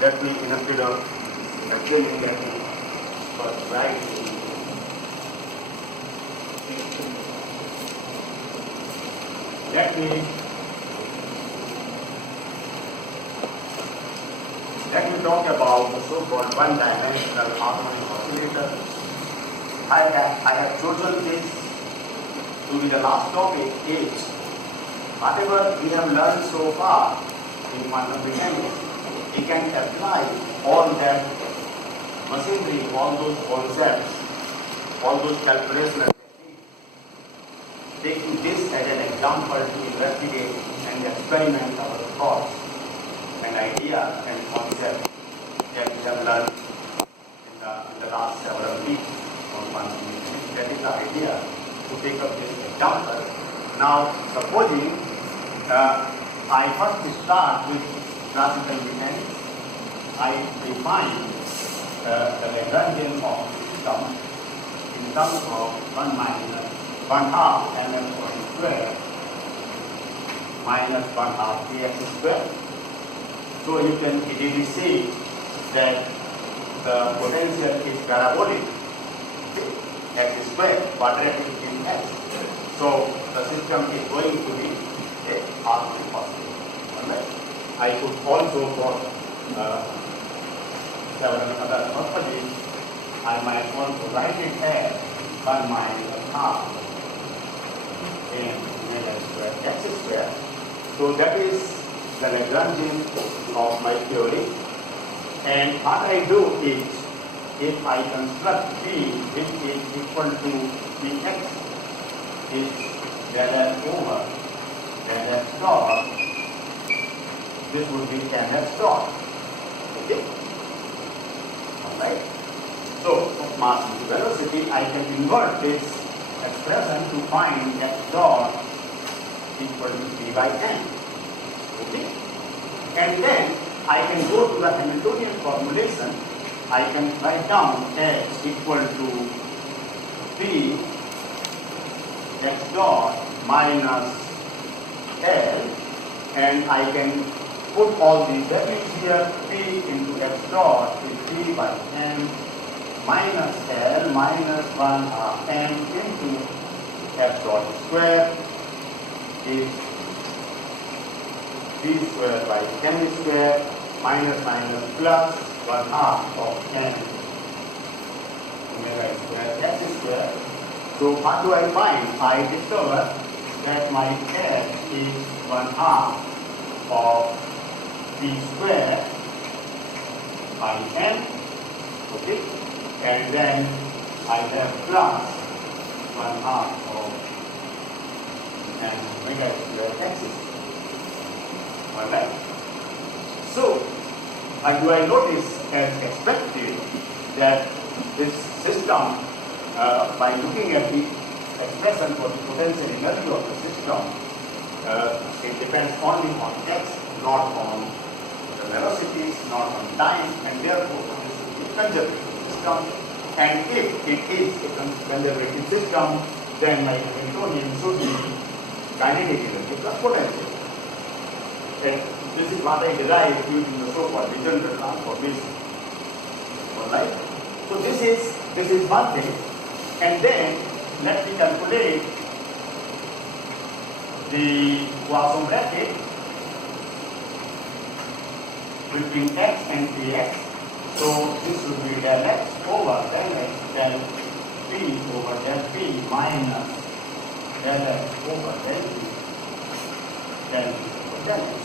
let me, instead of assuming, let me first write. Let me talk about the so-called one-dimensional harmonic oscillator. I have chosen this to be the last topic is whatever we have learned so far in quantum mechanics, we can apply all that machinery, all those concepts, all those calculations, taking this as an example to investigate and experiment our thoughts and ideas and concepts that we have learned in the last several weeks on quantum mechanics. That is the idea to take up this example. Now, supposing I first start with classical mechanics, I define the Lagrangian of the system in terms of 1 minus 1/2 ml point square minus 1/2 kx square. So you can easily see that the potential is parabolic, x square, quadratic in x. So the system is going to be a harmonic oscillator. Right? I could also, for several other purposes, I might also write it as 1 minus half in omega square x square. So that is the Lagrangian of my theory. And what I do is, if I construct P which is equal to Px is del L over del S dot, this would be Ms dot. Okay? Alright? So, mass into velocity, I can invert this expression to find x dot equal to P by n. Okay? And then I can go to the Hamiltonian formulation. I can write down x equal to P x dot minus L, and I can put all these values here. P into x dot is P by m minus L minus 1/2 m into x dot square is P square by m square minus minus plus 1/2 of m omega square x square. So what do I find? I discover that my x is 1/2 of P square by m. Okay? And then I have plus 1/2 of m omega square x square. Alright? So, do I notice as expected that this system, by looking at the expression for the potential energy of the system, it depends only on x, not on the velocities, not on time, and therefore this is a conservative system. And if it is a conservative system, then my Hamiltonian should be kinetic energy plus potential. And this is what I derived using the so-called Legendre transformation. Alright? So this is one thing. And then let me calculate the Poisson bracket between x and px. So this would be del x over del x del p over del p minus del x over del p del p over del x.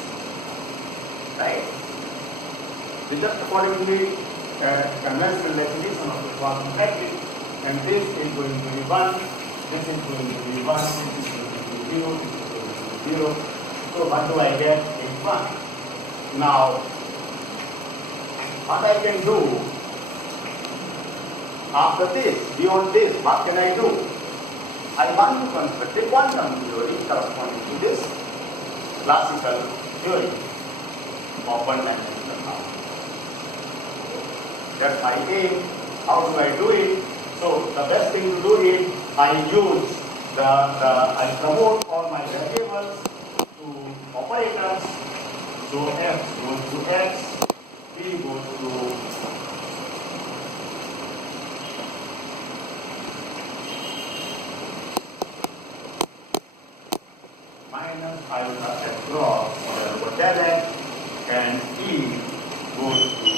Right? This is accordingly conventional definition of the Poisson bracket, and this is going to be 1, this is going to be 1, this is going to be 0, this is going to be 0. So what do I get? Is 1. Now, what I can do after this, beyond this, what can I do? I want to construct a quantum theory corresponding to this classical theory of one-dimensional harmony. That's my aim. How do I do it? So the best thing to do is I use I promote all my variables to operators. So x goes to x, P goes to minus iota F cross over del X, and E goes to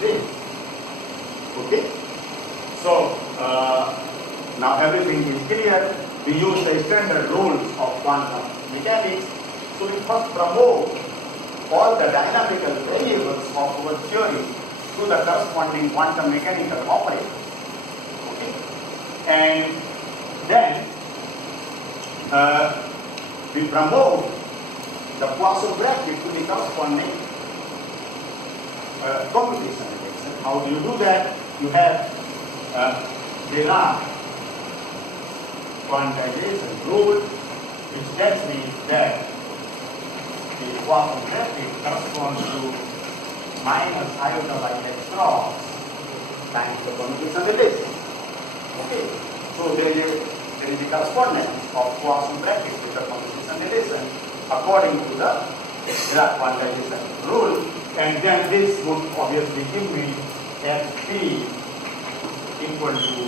this. Okay? So, now everything is clear. We use the standard rules of quantum mechanics. So we first promote all the dynamical variables of our theory to the corresponding quantum mechanical operator. Okay? And then we promote the Poisson bracket to the corresponding computation relation. How do you do that? You have Dirac quantization rule, which tells me that the Poisson bracket corresponds to minus iota by X cross times the computation relation. Okay, so there is a correspondence of Poisson bracket with the computation relation according to the Dirac quantization rule, and then this would obviously give me Fp equal to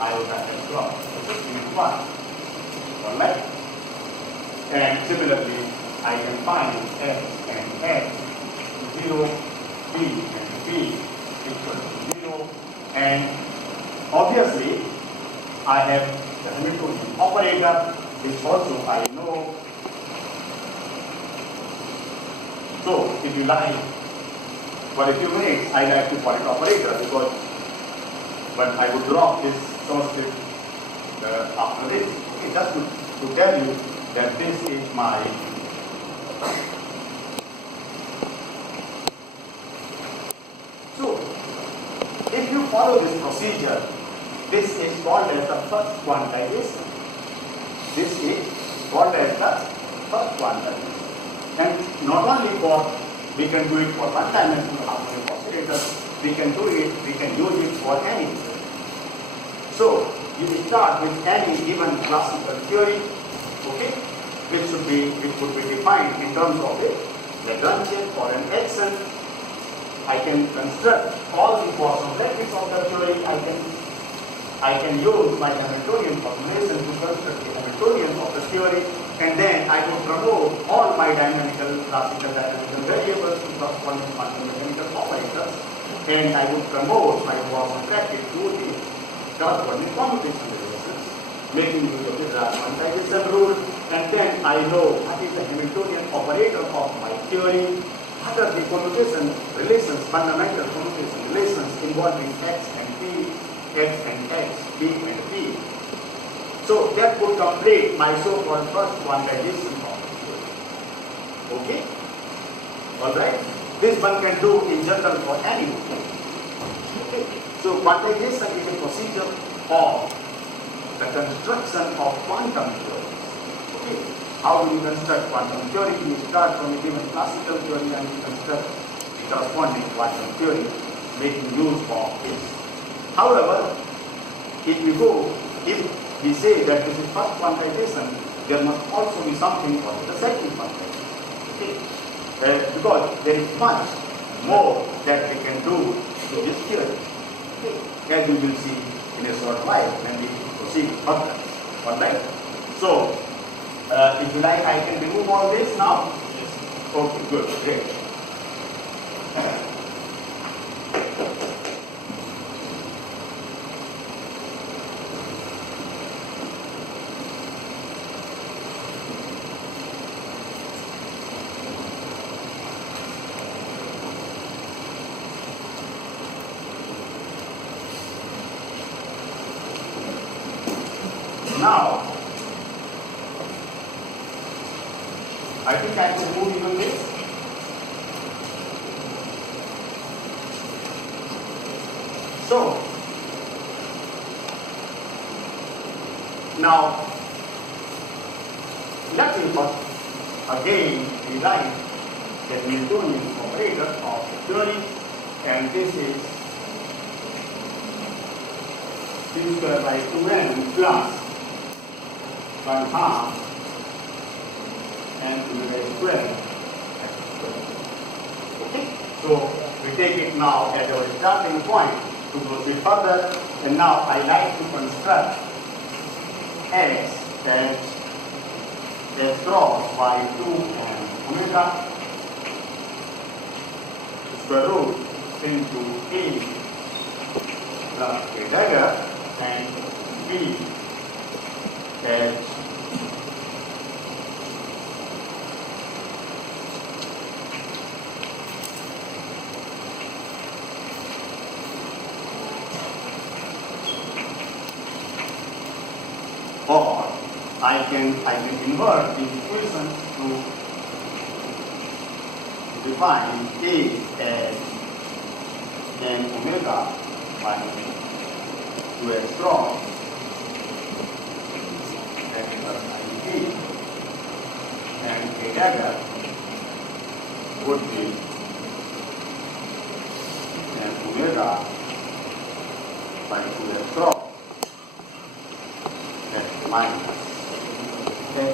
iota X cross, which is 1. Alright? And similarly, I can find F and X 0, P and P equal to 0, and obviously I have the Hamiltonian operator, which also I know. So if you like, for a few minutes I like to call it operator, because but I would drop this subscript after this. Okay, just to tell you that this is my so if you follow this procedure, this is called as the first quantization. This is called as the first quantization. And not only for, we can do it for one-dimensional harmonic oscillators, we can use it for any. So you start with any given classical theory, okay, which would be defined in terms of a Lagrangian or an action. I can construct all the Poisson brackets of the theory. I can use my Hamiltonian formulation to construct the Hamiltonian of the theory, and then I would promote all my classical dynamical variables to corresponding quantum mechanical operators, and I would promote my Poisson bracket to the corresponding computation relations, making use of the Dirac quantization rule, and then I know what is the Hamiltonian operator of my theory, what are the computation relations, fundamental computation relations involving X and P, X and X, P and P. So that would complete my so-called first quantization of the theory. Okay? Alright? This one can do in general for any theory. Okay? So quantization is a procedure of the construction of quantum theories. Okay? How do you construct quantum theory? You start from a given classical theory and you construct the corresponding quantum theory, making use of this. However, if we say that this is first quantization, there must also be something called the second quantization. Okay? Because there is much more that we can do to this theory. Okay? As you will see in a short while when we proceed further. Alright? So, if you like, I can remove all this now. Yes. Okay, good, great. Now, I think I can move even this. So, now, let me first again rewrite the Hamiltonian operator of the theory, and this is d square by 2n plus 1/2 n to the raised square So we take it now as our starting point to proceed further. And now I like to construct x as S cross by 2 and omega square root into A plus A dagger and B as or I can invert the equation to define A as n omega by 2x cross and A dagger would be n omega by 2x cross minus x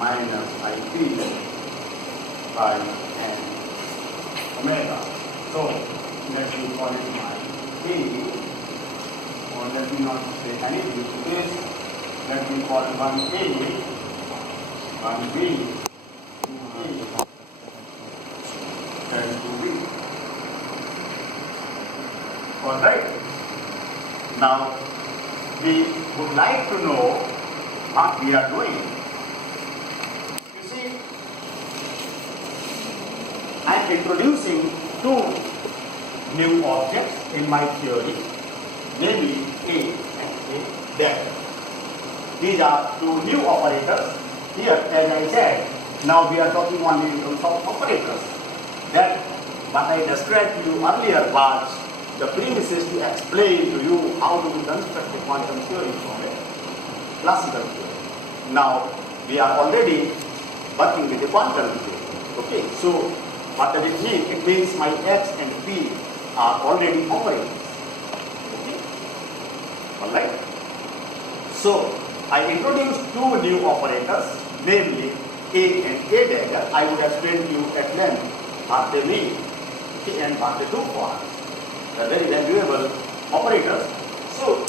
minus IP by n omega. So let me call it my A, or let me not say anything to this. Let me call 1A, 1B, 2A, and 2B. Alright. Now, we would like to know what we are doing. You see, I am introducing two new objects in my theory, namely A and A dagger. These are two new operators. Here, as I said, now we are talking only in terms of operators. That what I described to you earlier was the premises to explain to you how to construct the quantum theory from a classical theory. Now, we are already working with the quantum theory. Okay, so what does it mean? It means my x and p are already operators. Okay, alright. So, I introduced two new operators, namely A and A dagger. I would explain to you at length what they mean, okay, and what they do for us. They are very valuable operators. So,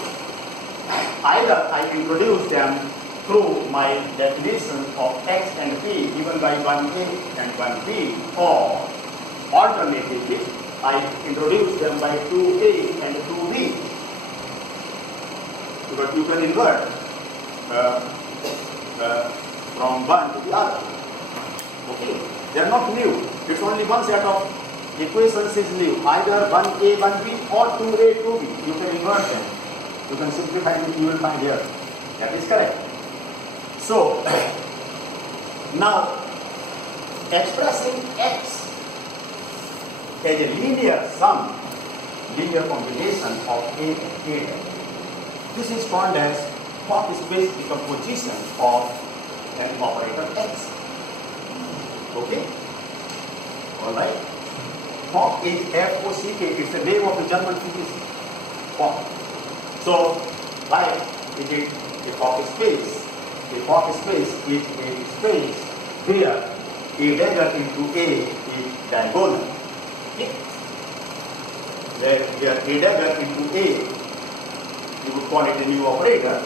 either I introduce them through my definition of x and p given by 1a and 1b, or alternatively, I introduce them by 2a and 2b. But you can invert from one to the other. Okay, they are not new. It's only one set of equations is new. Either 1a, 1b or 2a, 2b. You can invert them. You can simplify it. You will find here. That is correct. So now expressing x as a linear sum, linear combination of a and a. This is called as Fock space decomposition of an operator x. Okay? Alright? Fock is F-O-C-K. It's the name of the German physicist. Fock. So, why is it a Fock space? A Fock space is a space where a dagger into A is diagonal. Okay? Where a dagger into A, you would call it a new operator.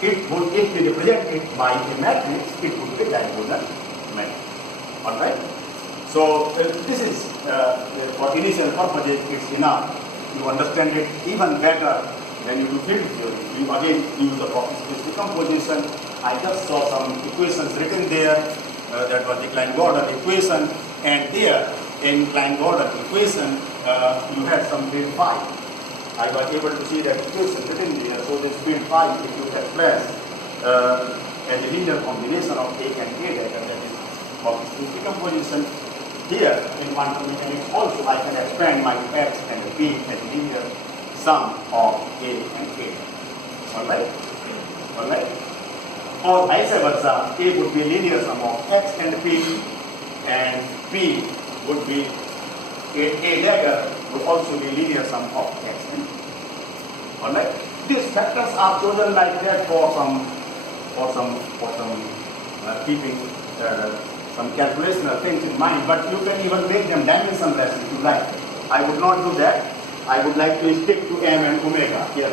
It would, if we represent it by a matrix, it would be a diagonal matrix. Alright? So this is for initial purposes, it's enough. You understand it even better when you do field theory. You again use the Fock space decomposition. I just saw some equations written there. That was the Klein-Gordon equation, and there in Klein-Gordon equation you had some field phi. I was able to see that equation written there. So this field phi, if you express as a linear combination of A and A dagger, that is Fock space decomposition. Here in quantum mechanics also I can expand my x and p as a linear sum of A and A. Alright? Alright? Or vice versa, A would be linear sum of x and p would be A dagger would also be linear sum of x and p. Alright? These factors are chosen like that for some keeping some calculational things in mind, but you can even make them dimensionless if you like. I would not do that. I would like to stick to m and omega here.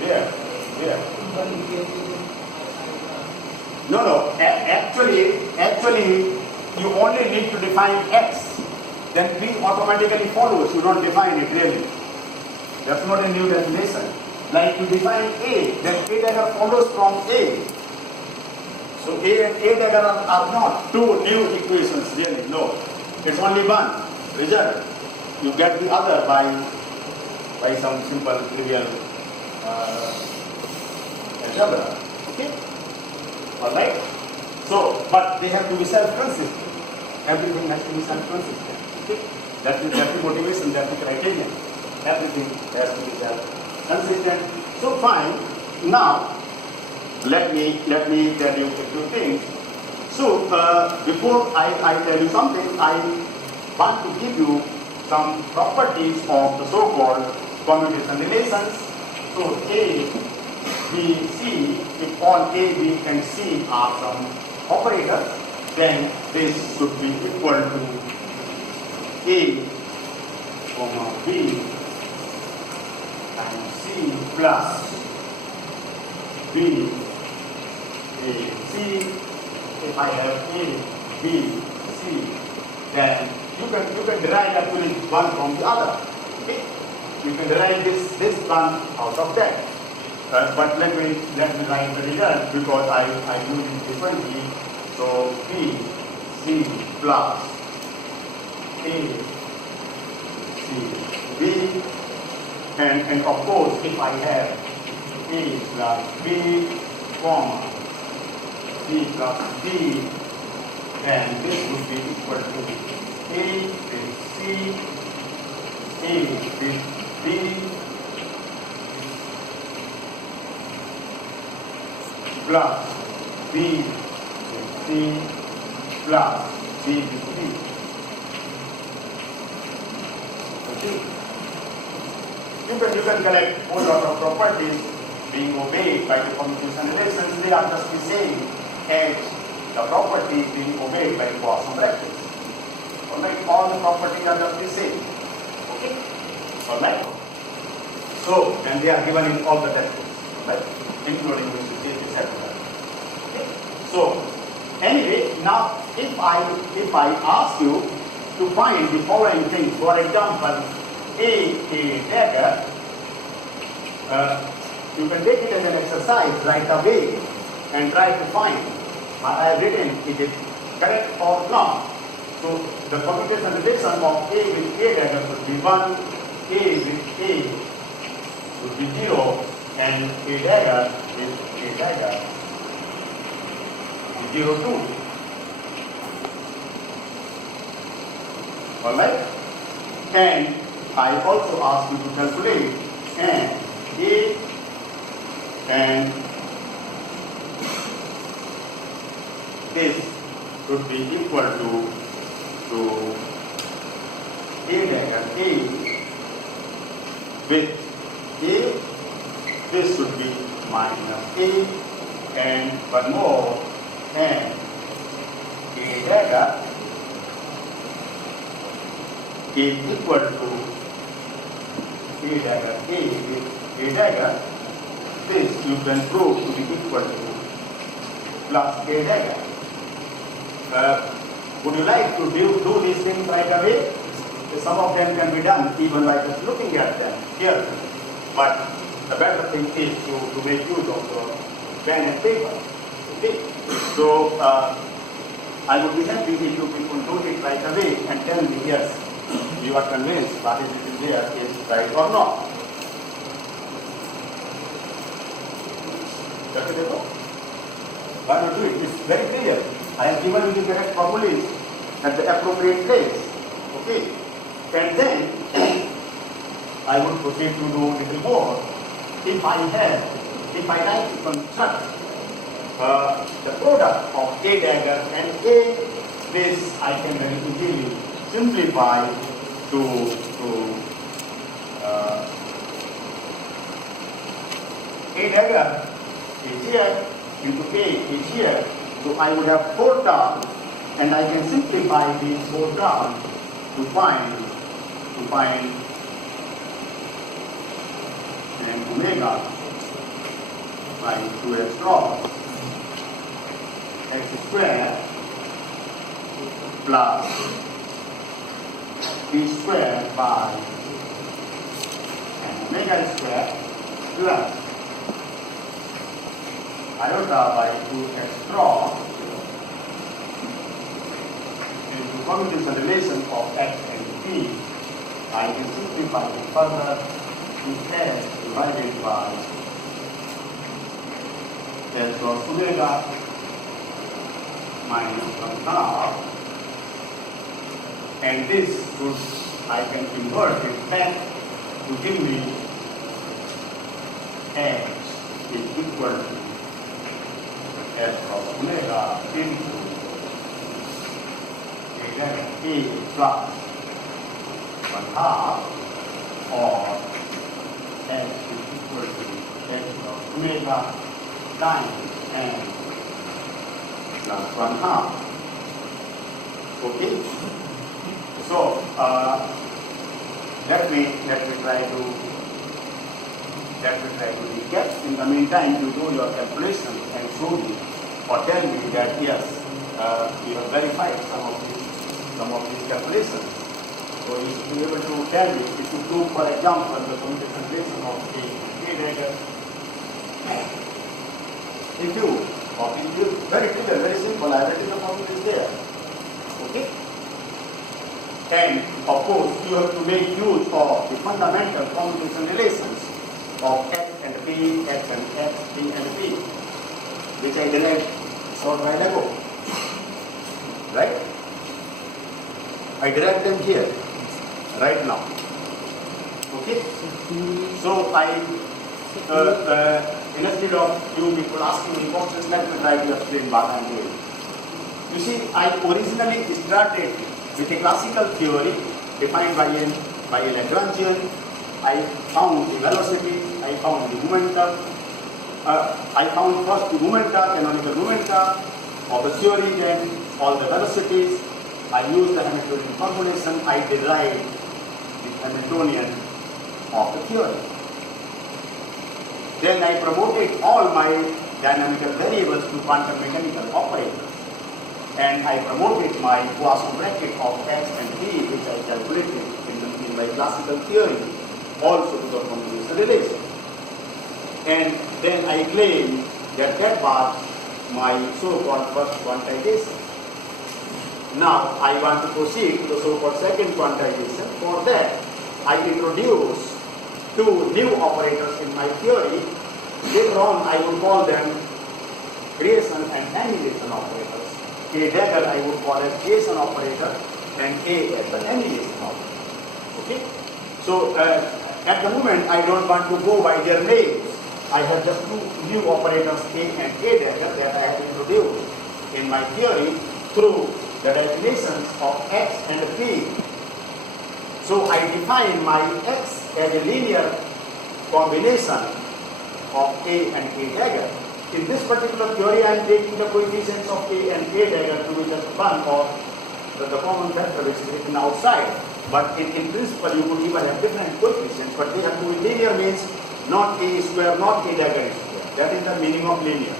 There. No. Actually, you only need to define x. Then b automatically follows. You don't define it really. That's not a new definition. Like you define a, then a dagger follows from a. So a and a dagger are not two new equations really. No, it's only one result. You get the other by some simple trivial algebra. Okay? Alright? So, but they have to be self-consistent. Everything has to be self-consistent. Okay? That's the motivation, that's the criterion. Everything has to be self-consistent. So fine. Now, let me tell you a few things. So, before I tell you something, I want to give you some properties of the so-called commutation relations. So, A, B, C, if all A, B, and C are some operators, then this should be equal to A, comma B, and C plus B, A, C. If I have A, B, C, then you can derive actually one from the other. Okay? You can derive this one out of that. But let me write the result because I do it differently. So B, C plus A, C, B, and of course if I have A plus B, comma C plus D, then this would be equal to A with C, A with B, plus B with C plus B with C. Okay. You can collect a whole lot of properties being obeyed by the commutation relations. They are just the same as the properties being obeyed by Poisson brackets. Alright, all the properties are just the same. Okay? Alright? So, and they are given in all the textbooks, right? Including the etc. Okay? So, anyway, now if I ask you to find the following things, for example, a dagger, you can take it as an exercise right away and try to find. I have written is it correct or not. So the commutation relation of A with A dagger should be 1, A with A should be 0, and A dagger with A dagger is 0, 2. Alright? And I also ask you to calculate and A and this should be equal to A dagger A with A, this should be minus A, and one more, and A dagger is equal to A dagger A with A dagger. This you can prove to be equal to plus A dagger. Would you like to do these things right away? Some of them can be done even by just looking at them here. But the better thing is to make use of the pen and paper. Okay? So I would be happy if you people do it right away and tell me yes, you are convinced what is written there is right or not. Why not do it? It's very clear. I have given you the correct formulas at the appropriate place. Okay? And then I would proceed to do a little more. If I like to construct the product of A dagger and A, this I can very easily simplify to A dagger is here into A is here. So I would have 4 terms, and I can simplify these 4 terms to find and omega by 2x cross x square plus b square by and omega square plus iota by 2x cross into commutative relation of x and p. I can simplify it further to s divided by s cross omega minus 1/2, and this should, I can invert it back to give me x is equal to s cross omega into a plus 1/2, or x is equal to s cross omega times n plus 1/2. Okay. So let me try to recap. In the meantime, you do your calculation and show me or tell me that yes, you have verified some of these calculations. So you should be able to tell me if you do, for example, the commutation relation of a dagger. If you very clear, very simple, I have written the formula is there. Okay? And of course, you have to make use of the fundamental commutation relations of x and p, x and x, p and p, which I derived short while ago. Right? I derived them here, right now. Okay? So instead of you people asking me questions, let me try to explain what I am doing. You see, I originally started with a classical theory defined by a Lagrangian. I found the velocity, I found the momentum. I found first the momenta, canonical momenta of the theory, then all the velocities. I used the Hamiltonian formulation. I derived the Hamiltonian of the theory. Then I promoted all my dynamical variables to quantum mechanical operators. And I promoted my Poisson bracket of x and p, which I calculated in my classical theory, also to the commutation relation. And then I claimed that that was my so-called first quantization. Now I want to proceed to the so-called second quantization. For that, I introduce 2 new operators in my theory. Later on, I will call them creation and annihilation operators. A dagger I would call as creation operator and A as an annihilation operator. Okay? So at the moment I don't want to go by their names. I have just 2 new operators A and A dagger that I have introduced in my theory through the definitions of X and P. So I define my X as a linear combination of A and A dagger. In this particular theory, I am taking the coefficients of A and A dagger to be just 1, or the common factor which is written outside. But in principle, you could even have different coefficients, but they have to be linear, means not A square, not A dagger square. That is the meaning of linear.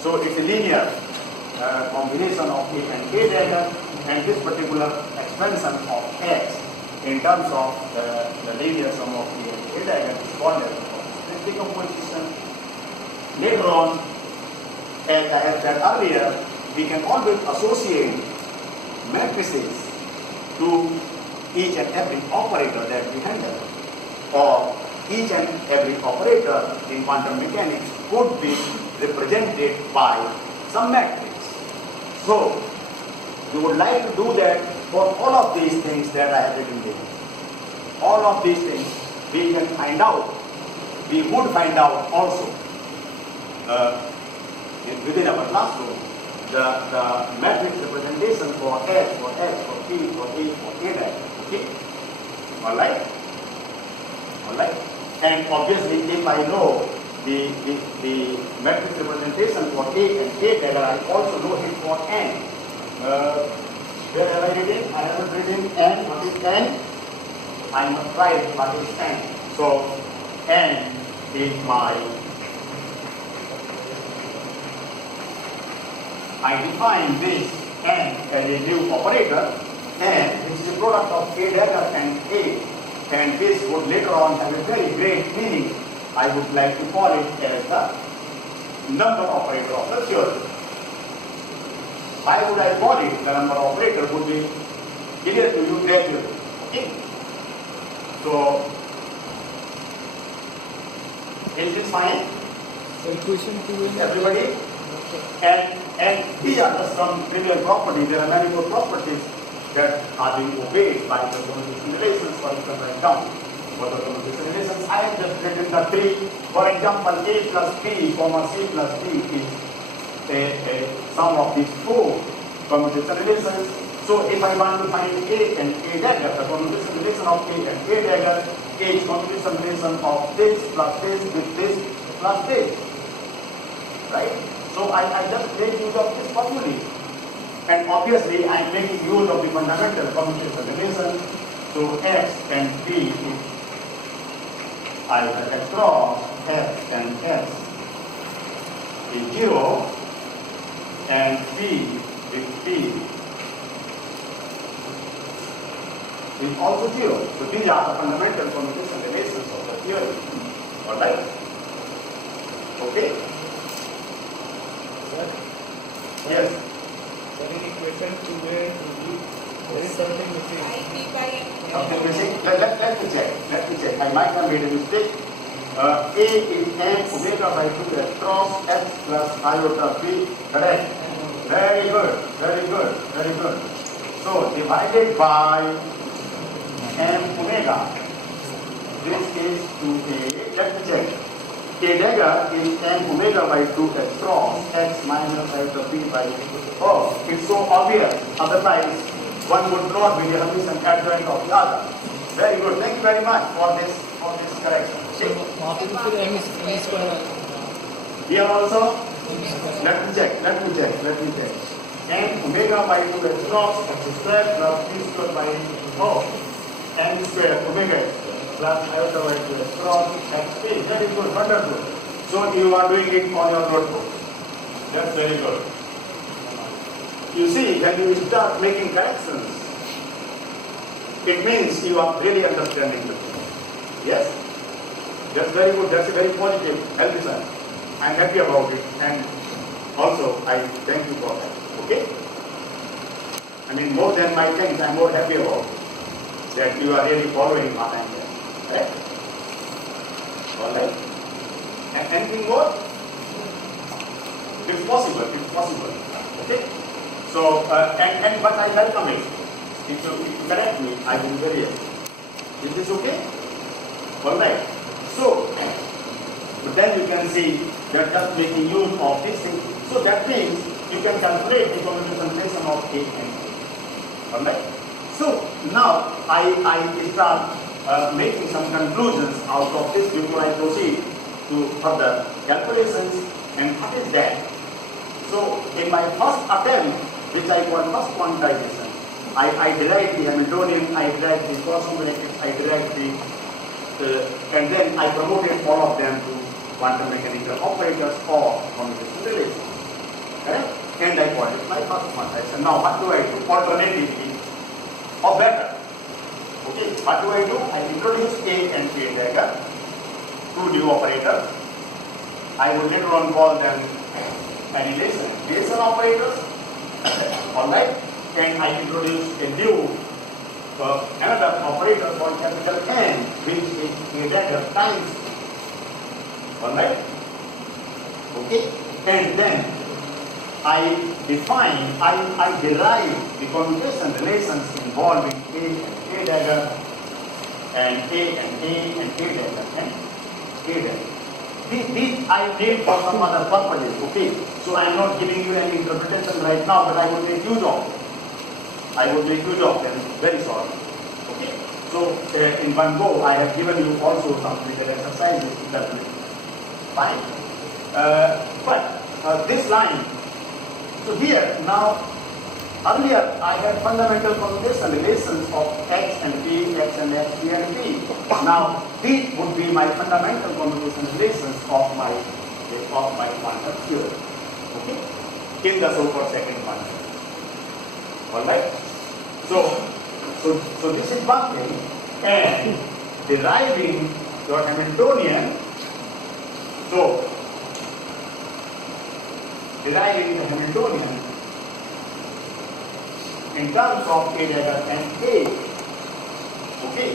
So it's a linear combination of A and A dagger, and this particular expansion of X in terms of the linear sum of A and A dagger is called as decomposition. Later on, as I have said earlier, we can always associate matrices to each and every operator that we handle, or each and every operator in quantum mechanics could be represented by some matrix. So, we would like to do that for all of these things that I have written here. All of these things we can find out, we would find out also within our classroom, the matrix representation for S, for X, for P, for A, for A dash. Okay? Alright? Alright? And obviously, if I know the matrix representation for A and A dagger, I also know it for N. Where have I written? I haven't written N. What is N? I must write what is N. So N is my, I define this N as a new operator, and this is the product of A dagger and A, and this would later on have a very great meaning. I would like to call it as the number operator of the theorem. Why would I call it the number operator would be clear to you gradually. Okay? So, is this fine? Equation 2 in everybody? And these are just some trivial properties. There are many more properties that are being obeyed by the convolution relations. For instance, write down for the convolution relations. I have just written the three. For example, A plus B, comma C plus D is a sum of these four convolution relations. So if I want to find A and A dagger, the convolution relation of A and A dagger, A is convolution relation of this plus this with this plus this. Right? So I just make use of this formula. And obviously I am making use of the fundamental convolution relation. So X and P is either across X and S is 0 and P with P is also 0. So these are the fundamental convolution relations of the theory. Alright? Okay? Yes. But in equation 2 where there is something missing. Something missing? Let me check. I might have made a mistake. A is n omega by 2 cross x plus iota p. Correct? Very good. So divided by m omega. This is 2a. Let me check. A dagger is n omega by 2 cross x minus iota p by. Oh, it's so obvious. Otherwise, one would not be the Hermitian adjoint of the other. Very good. Thank you very much for this correction. See? Here also, let me check. N omega by 2 cross x square plus p square by n square omega plus iota by 2 cross xp. Very good, wonderful. So you are doing it on your notebook. That's very good. You see, when you start making corrections, it means you are really understanding the thing. Yes? That's very good. That's a very positive, healthy sign. I'm happy about it, and also I thank you for that. Okay? I mean, more than my thanks, I'm more happy about it, that you are really following what I'm saying. Correct? All right? And anything more? It's possible. Okay? So, but I welcome it. If you correct me, I will be very happy. Is this okay? All right. So then you can see that just making use of this thing. So that means you can calculate the convolution relation of A and A. All right. So now I start making some conclusions out of this before I proceed to further calculations. And what is that? So in my first attempt, which I call first quantization, I derived the Hamiltonian, I derived the Poisson matrix, I derived and then I promoted all of them to quantum mechanical operators or convolution relations. Correct? And I called it my first quantization. Now what do I do? Alternatively, or better. Okay, what do? I introduce A and A dagger, two new operators. I will later on call them annihilation operators. Alright, and I introduce a new another operator called capital N, which is A dagger times. Alright? Okay? And then I derive the commutation relations involving A and A dagger and A and A and A dagger and A dagger. These I need for some other purposes, okay? So I am not giving you any interpretation right now, but I will make use of them. Very shortly. Okay? So in one go, I have given you also some little exercises to calculate. fine. But this line, so here now, earlier I had fundamental commutation relations of x and p, x and x, p and p. Now these would be my fundamental commutation relations of my quantum theory. Okay, in the so-called second quantum. All right. So this is one thing, and deriving your Hamiltonian. So deriving the Hamiltonian in terms of A dagger and A. Okay,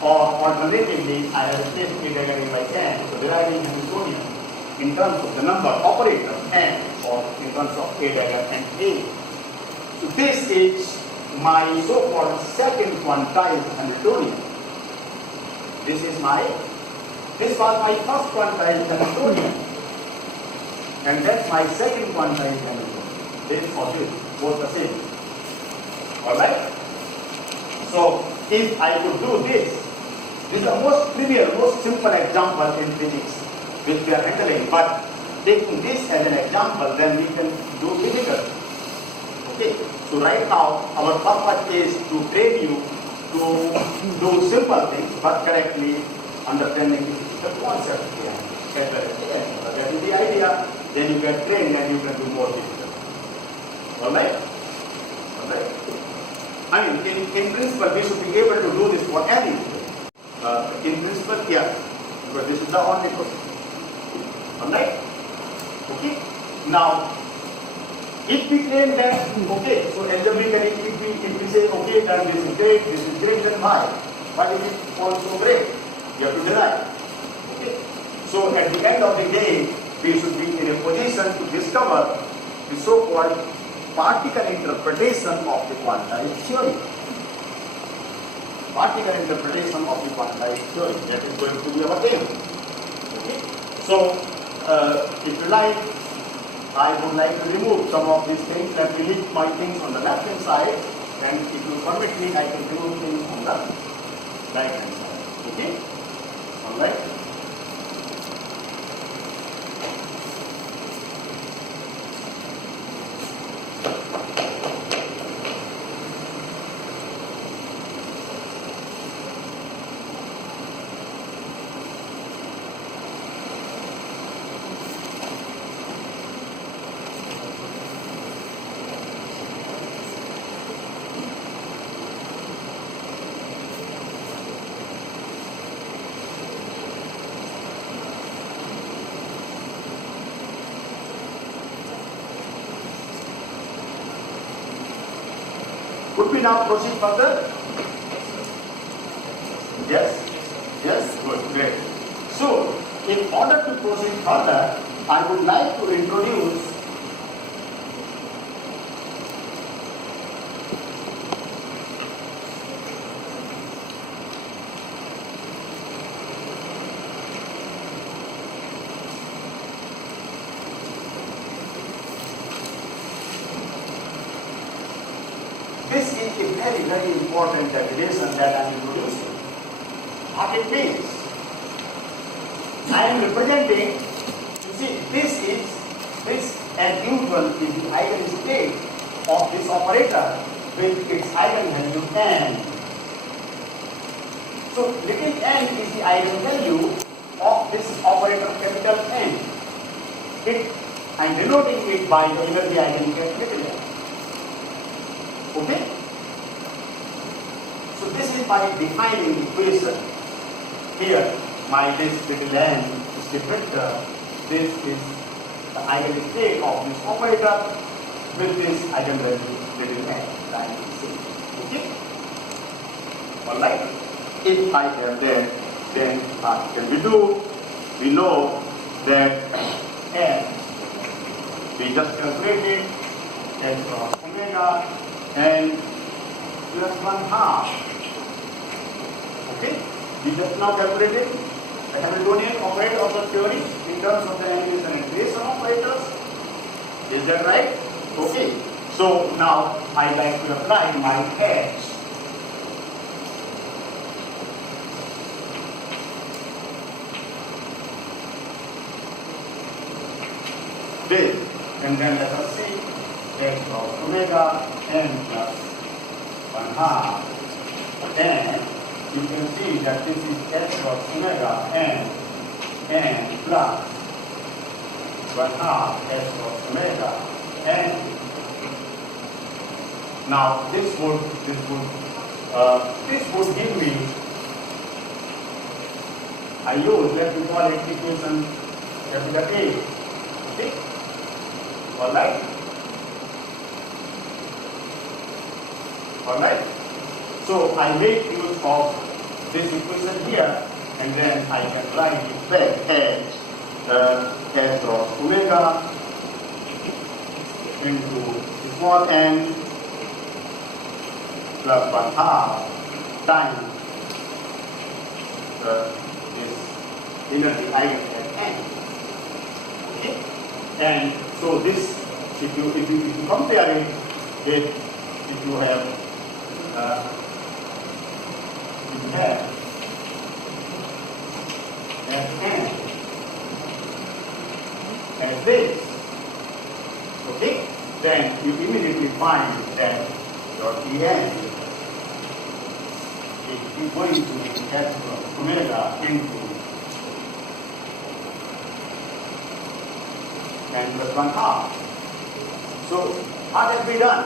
or alternatively, I have replaced A dagger if I can. So deriving Hamiltonian in terms of the number operator n, or in terms of A dagger and A. So this is my so-called second quantized Hamiltonian. This was my first quantized Hamiltonian, and that's my second quantized Hamiltonian. This or this, both the same. Alright? So if I could do this is the most trivial, most simple example in physics which we are handling, but taking this as an example, then we can do difficult. Okay, so right now our purpose is to train you to do simple things but correctly understanding the concept behind it. That is the idea. Then you get trained and you can do more difficult. Alright? Alright? I mean, in principle we should be able to do this for anything. In principle, yes, because this is the only process. Alright? Okay? Now, if we claim that, okay, so algebraically if we say, okay, then this is great than y, but if it also great, you have to derive. Okay? So at the end of the day, we should be in a position to discover the so-called particle interpretation of the quantized theory. Particle interpretation of the quantized theory. That is going to be our aim. Okay? So, if you like, I would like to remove some of these things and delete my things on the left hand side, and if you permit me, I can remove things on the right hand side. Okay? Alright? Could we now proceed further? Yes? Yes? Good, great. So, in order to proceed further, I would like to introduce this is a very, very important definition that I am introducing. What it means? I am representing, you see, this as usual is the eigenstate of this operator with its eigenvalue n. So little n is the eigenvalue of this operator capital N. I am denoting it by the energy eigenvalue N. Okay? So this is my defining equation. Here, this little n is the vector. This is the eigenstate of this operator with this eigenvalue little n times c. Okay? Alright? If I have that, then what can we do? We know that n, we just calculated n cross omega and plus 1/2. Okay? We just now calculated the Hamiltonian operator of the theory in terms of the annihilation and creation operators. Is that right? Okay. So now I like to apply my H. this, and then let us see x of omega n plus 1/2, and you can see that this is x of omega n plus 1/2 x of omega n. Now this would give me, I use, let me call it equation capital A. Okay? Alright? Alright? So I make use of this equation here, and then I can write it back as s of omega into small n plus 1/2 times this energy eigen at n. Okay? And so this, if you compare it with, if you have as n as this, okay, then you immediately find that your En is going to be s of omega into n plus 1/2. So what have we done?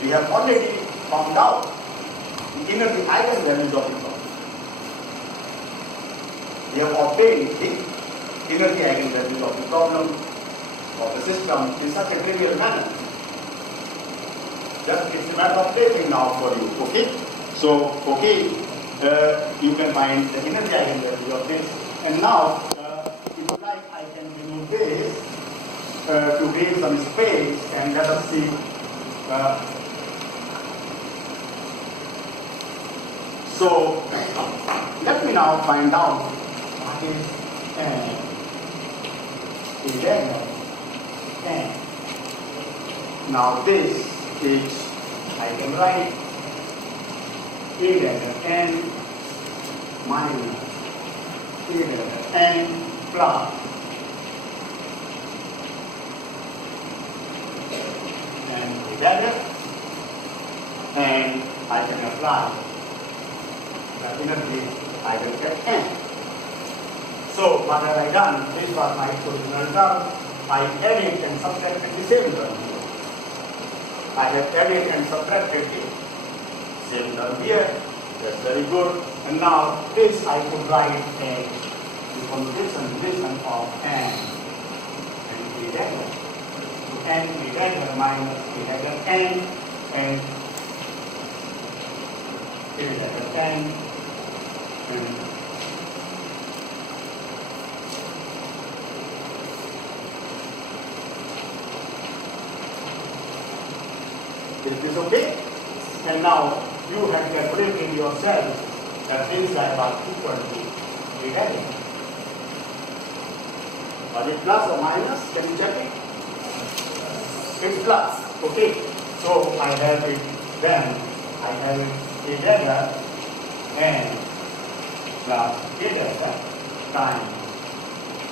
We have already found out the energy eigenvalues of the problem. We have obtained the energy eigenvalues of the problem of the system in such a trivial manner. Just it's a matter of taking now for you, okay? So, okay, you can find the energy eigenvalue of this. And now, if you like, I can remove this to create some space, and let us see. So, let me now find out what is n. Now this is, I can write n minus n plus n together, and I can apply the energy I will get n. So what have I done? This was my original term. I added and subtracted the same term here. I have added and subtracted the same term here. That's very good. And now this I could write as the conjugation relation of n and a dagger. So n a dagger minus a dagger n, and a dagger n, and is this okay? And now you have calculated yourself that this guy was equal to a dagger. Was it plus or minus? Can you check it? It's plus. Okay. So I have it then. I have it a dagger n plus a dagger times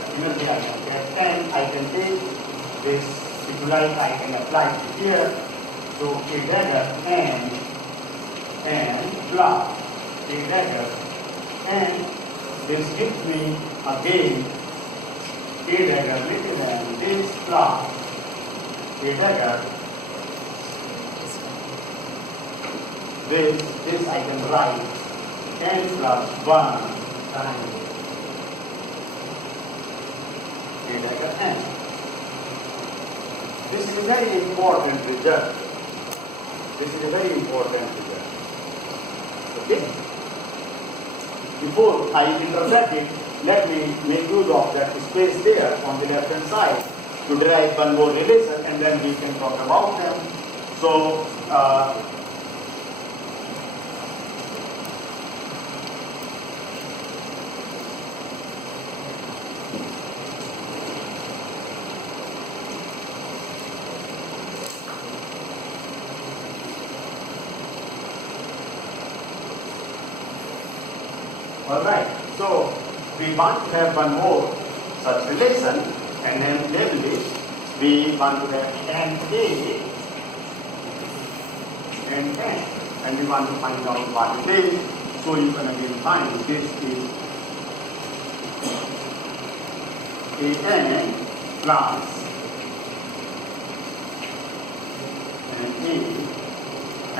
the energy I can get, and I can take this, if you like, I can apply it here. So a dagger n plus a dagger n, this gives me again a dagger little than this plus a dagger. This I can write n plus 1 times a dagger n. This is a very important result. This is a very important result. Okay? Before I interpret it, let me make use of that space there on the left hand side to derive one more relation, and then we can talk about them. So, alright, so we want to have one more such relation, and then label it. We want to have n A and n, and we want to find out what it is. So you can again find this is an plus and A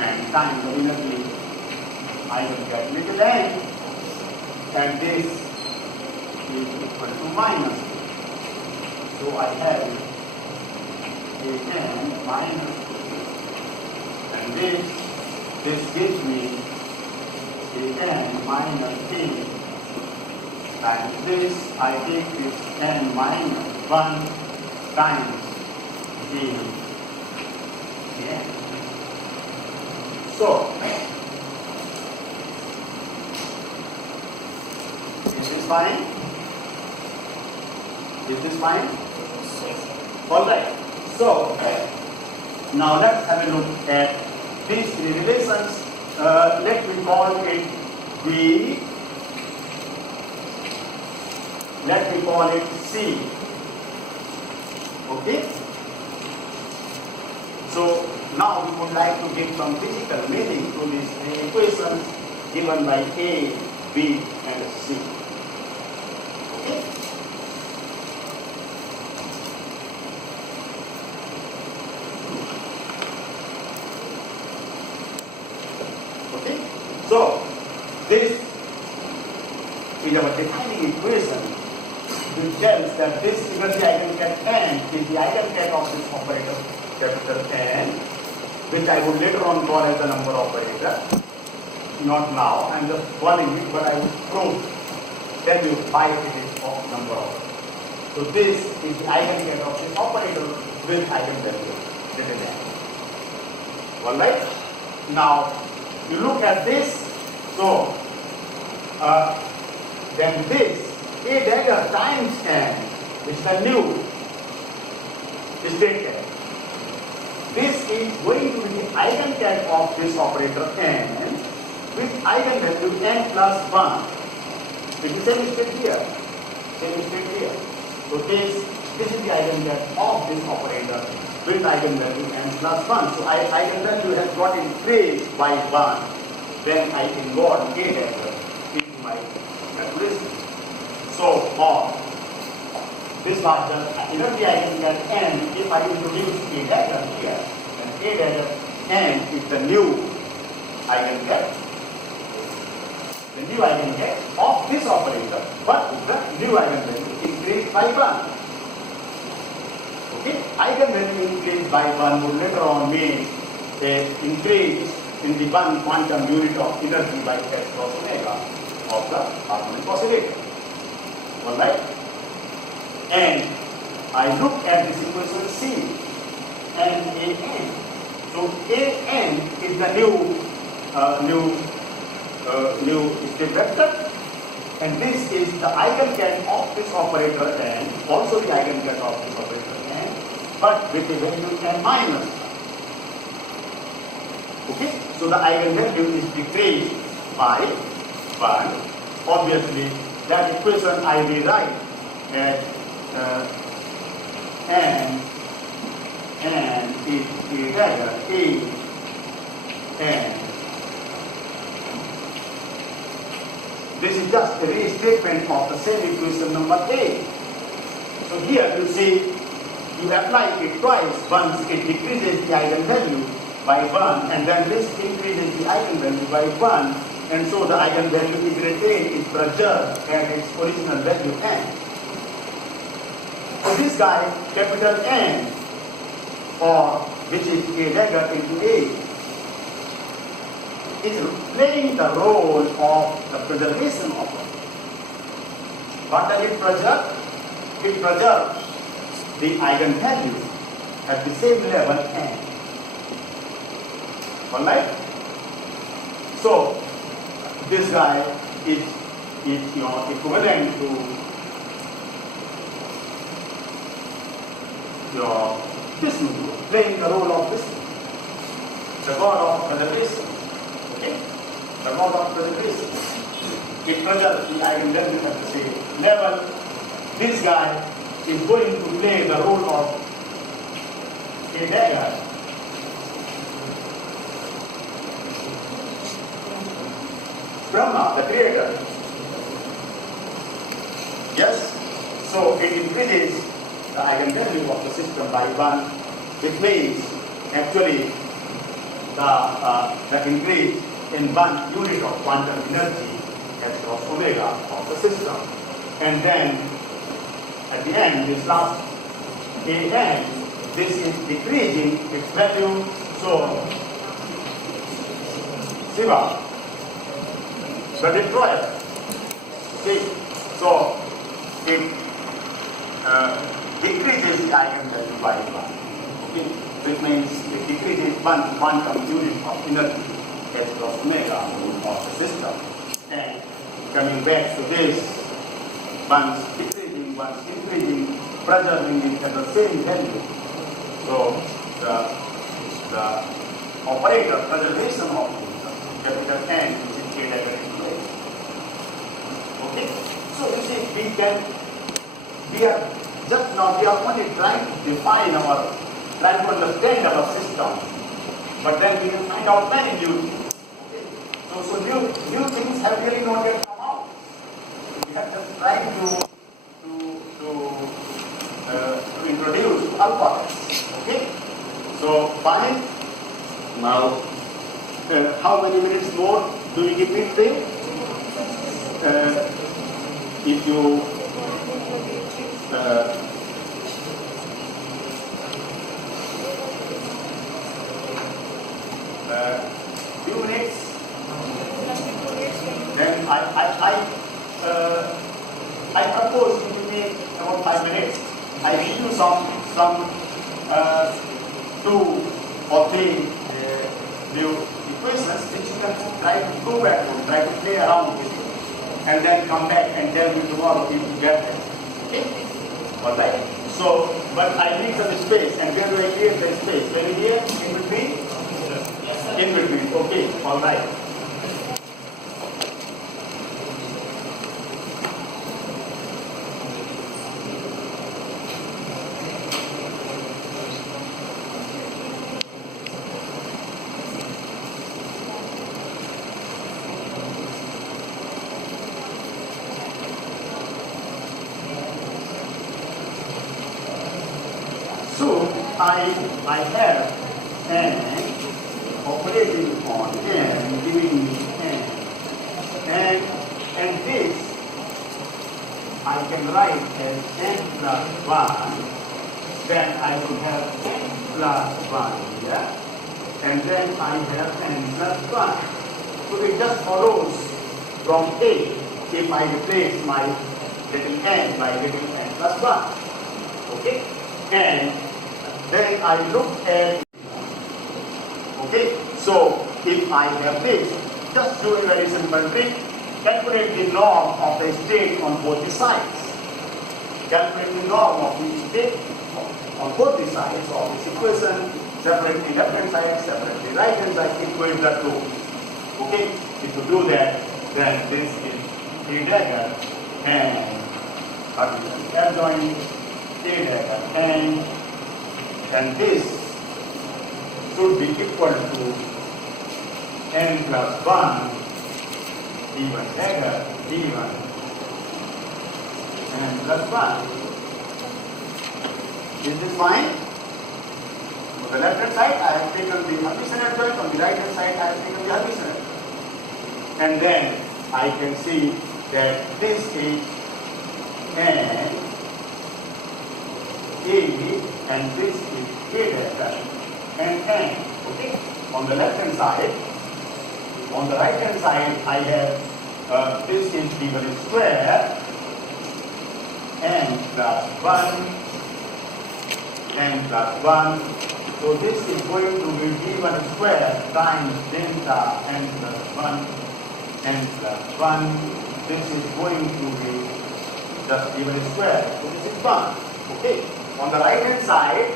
and times the energy I will get little n, and this is equal to minus. So I have an minus, and this gives me n minus a times this. I take this n minus 1 times a. Yeah. So is this fine? Is this fine? All right. So now let's have a look at these three relations. Let me call it B. Let me call it C. Okay? So now we would like to give some physical meaning to these three equations given by A, B, and C. Okay? Okay? So this is our defining equation, which tells that this energy eigenvalue n is the eigenvalue of this operator capital N, which I would later on call as the number operator. Not now, I am just calling it, but I will tell you why it is of number operator. So this is the eigenvalue of this operator with eigenvalue little n. Alright? Now you look at this, so then this A dagger times n, which is the new stated. This is going to be the eigenvalue of this operator n with eigenvalue n plus 1. It is same state here. Same state here. So this is the eigenvalue of this operator with eigenvalue n plus 1. So eigenvalue has got increased by 1. Then I involve A dagger into my calculation. So this was the energy eigenvalue n. If I introduce A dagger here, then A dagger n is the new eigenvalue. The new eigenvalue of this operator, but the new eigenvalue increased by 1. Okay, eigenvalue increased by 1 would later on mean an increase in the one quantum unit of energy by s cross omega of the harmonic oscillator. Alright? And I look at this equation C and AN. So AN is the new state vector, and this is the eigenvalue of this operator n, also the eigenvalue of this operator n, but with the value n minus. Okay, so the eigenvalue is decreased by 1. Obviously, that equation I rewrite as n is a dagger A n. This is just a restatement of the same equation number A. So here you see, you apply it twice. Once it decreases the eigenvalue by 1, and then this increases the eigenvalue by 1, and so the eigenvalue is retained, is preserved at its original value n. So this guy, capital N, or which is A dagger into A, is playing the role of the preservation of it. What does it preserve? It preserves the eigenvalues at the same level n. Alright? So this guy is equivalent to this Vishnu, playing the role of Vishnu, the god of preservation. Okay? The god of preservation. It preserves the eigenvalue at the same level. This guy is going to play the role of a dagger. Brahma, the creator. Yes? So it increases the eigenvalue of the system by 1, which means actually the increase in 1 unit of quantum energy as cross omega of the system. And then at the end, this last AN, this is decreasing its value. So Shiva, the destroyer. See, so it decreases the eigenvalue by 1. Okay? Which means it decreases 1 quantum unit of energy as cross omega of the system. And coming back to this, once decreasing, once increasing, preserving it at the same value. So the operator preservation of capital N is in K dagger equation. Okay? So you see, we are only trying to define trying to understand our system, but then we will find out many new things. Okay? So new things have really not yet come out. We have just tried to introduce alphabets. Okay? So fine. Now, how many minutes more do we give me today? If you few minutes, then I propose you give me about 5 minutes. I give you some 2 or 3 new equations which you can try to go back to, try to play around with it, and then come back and tell me tomorrow if you get it. Okay? Alright? So, but I need some space, and where do I create the space? Maybe here, in between? In between, okay, alright. So I have n operating on n, giving me n, and this I can write as n plus 1, then I will have n plus 1 here, and then I have n plus 1. So it just follows from A if I replace my little n by little n plus 1. Okay? And then I look at, okay, so if I have this, just do a very simple trick, calculate the norm of the state on both the sides. Calculate the norm of the state on both the sides of this equation, separate the left hand side, separate the right hand side, equate the two. Okay, if you do that, then this is a dagger and adjoining a dagger and this should be equal to n plus 1 d1 dagger d1 n plus 1. Is this fine? On the left hand side I have taken the Hermitian adjoint, on the right hand side I have taken the Hermitian adjoint. And then I can see that this is n A and this is A dagger and n. Okay? On the left hand side, on the right hand side, I have this is d1 square n plus 1 n plus 1. So this is going to be d1 square times delta n plus 1 n plus 1. This is going to be just d1 square. So this is 1. Okay? On the right hand side,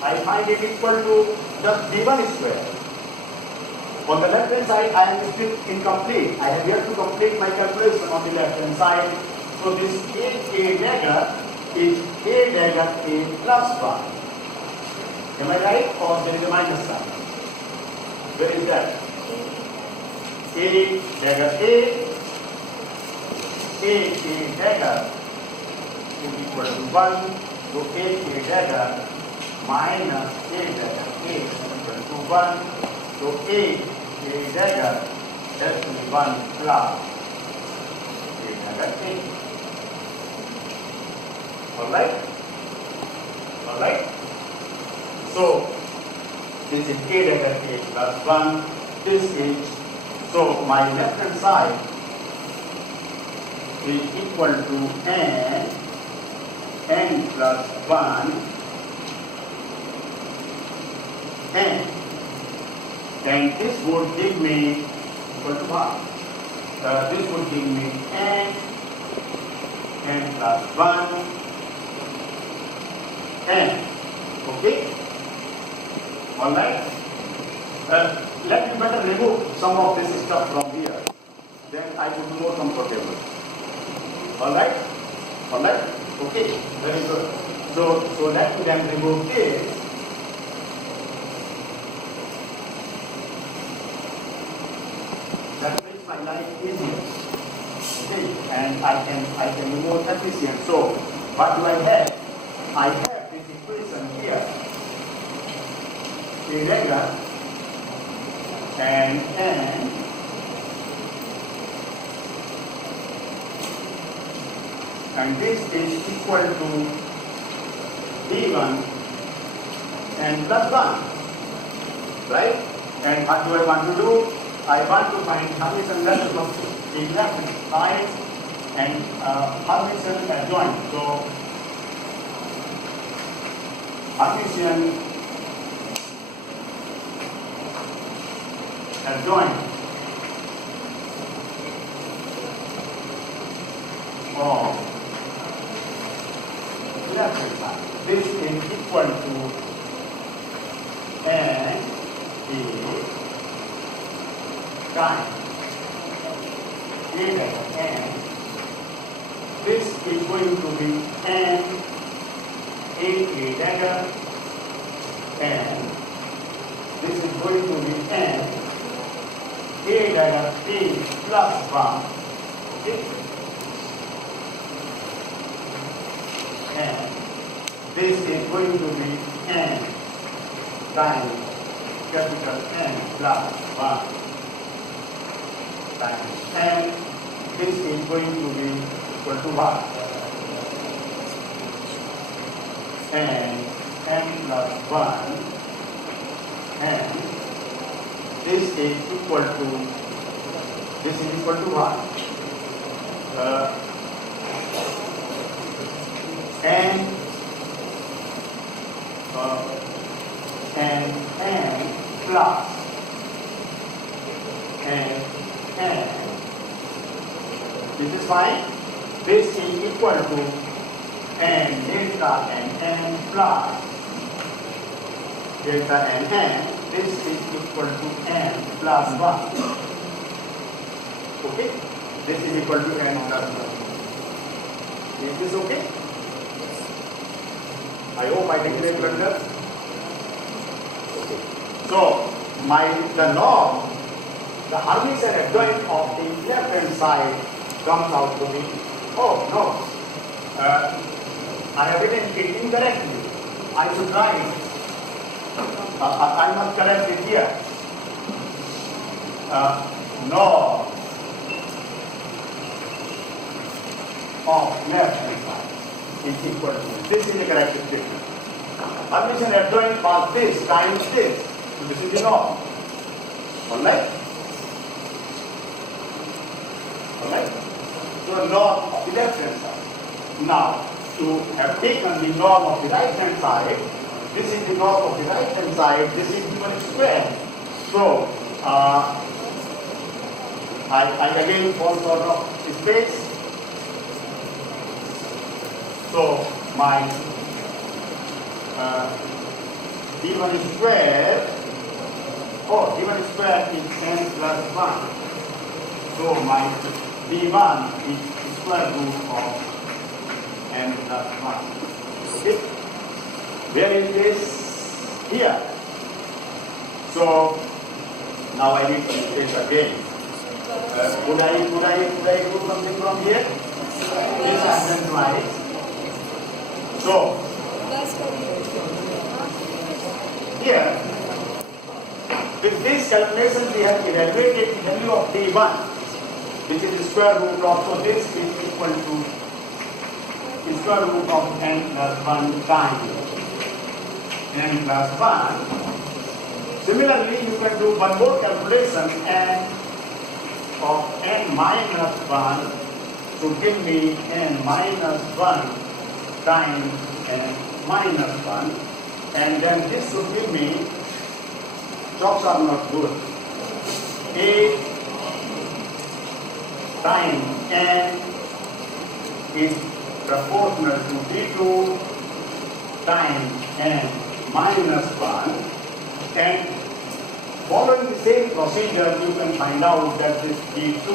I find it equal to just d1 square. On the left hand side, I am still incomplete. I have yet to complete my calculation on the left hand side. So this is A dagger is A dagger A plus 1. Am I right? Or there is a minus sign? Where is that? A dagger A dagger is equal to 1. So A dagger minus A dagger A is equal to 1. So A dagger has to be 1 plus A dagger A. Alright? Alright? So this is A dagger A plus 1. This is, so my left hand side is equal to n plus 1 n, and this would give me equal to what? This would give me n plus 1 n. Okay? Alright? Let me better remove some of this stuff from here. Then I will be more comfortable. Alright? Alright? Okay, very good. So let me then remove this. That makes my life easier. Okay, and I can be more efficient. So what do I have? I have this equation here. A dagger and n and this is equal to d1 and plus 1, right? And what do I want to do? I want to find Hermitian value of the left side and Hermitian adjoint. So Hermitian adjoint of left hand side. This is equal to n a times a dagger n. This is going to be n a dagger n. This is going to be n a dagger a plus 1. Okay? And this is going to be n times capital N plus 1 times n. This is going to be equal to what? N plus 1 and this is equal to what? N plus n. This is fine. This is equal to n delta and n plus delta and n. This is equal to n plus 1. Okay? This is equal to n plus 1. Is this okay? I hope I didn't make blunder. Okay. So, the norm, the Hermitian adjoint of the left hand side comes out to be, oh no, I have written it incorrectly. I should write, I must correct it here. Norm of left hand side is equal to this is the correct statement. Hermitian adjoint was this times this. So this is the norm. Alright? Alright? So norm of the left hand side. Now, to have taken the norm of the right hand side, this is the norm of the right hand side, this is given square. So I again fall short of space. So my d1 square, d1 square is n plus 1. So my d1 is square root of n plus 1. Okay? Where is this? Here. So now I need to replace again. Could I do something from here? This happens twice. So here, with this calculation we have evaluated the value of d1, which is the square root of, so this is equal to the square root of n plus 1 times n plus 1. Similarly, you can do one more calculation and of n minus 1 to give me n minus 1 times n minus 1, and then this should give me, chalks are not good, a times n is proportional to d2 times n minus 1, and following the same procedure you can find out that this d2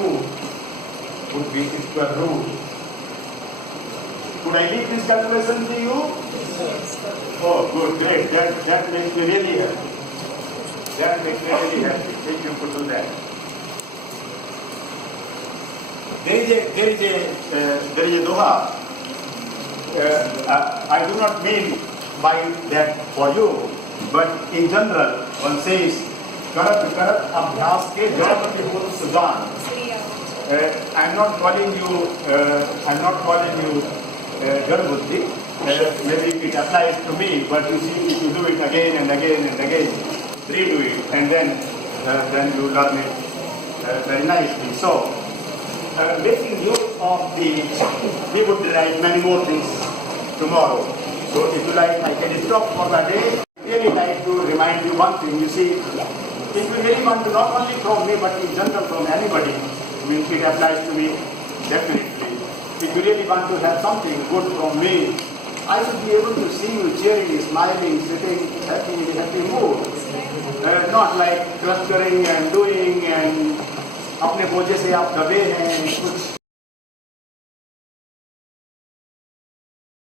would be square root. Could I leave this calculation to you? Oh, good, great. That makes me really happy. That makes me really happy. If you could do that. There is a doha. I do not mean by that for you, but in general, one says, करत अभ्यास के जड़ में हो Sujan. I'm not calling you जड़ बुद्धि. Maybe it applies to me, but you see, if you do it again and again and again, redo it, and then you learn it very nicely. So, making use of we would write many more things tomorrow. So, if you like, I can stop for the day. Really like to remind you one thing. You see, if you really want to, not only from me, but in general from anybody, I mean, it applies to me definitely. If you really want to have something good from me, I should be able to see you cheering, smiling, sitting happy mood. Not like clustering and doing and अपने बोझे से आप दबे हैं कुछ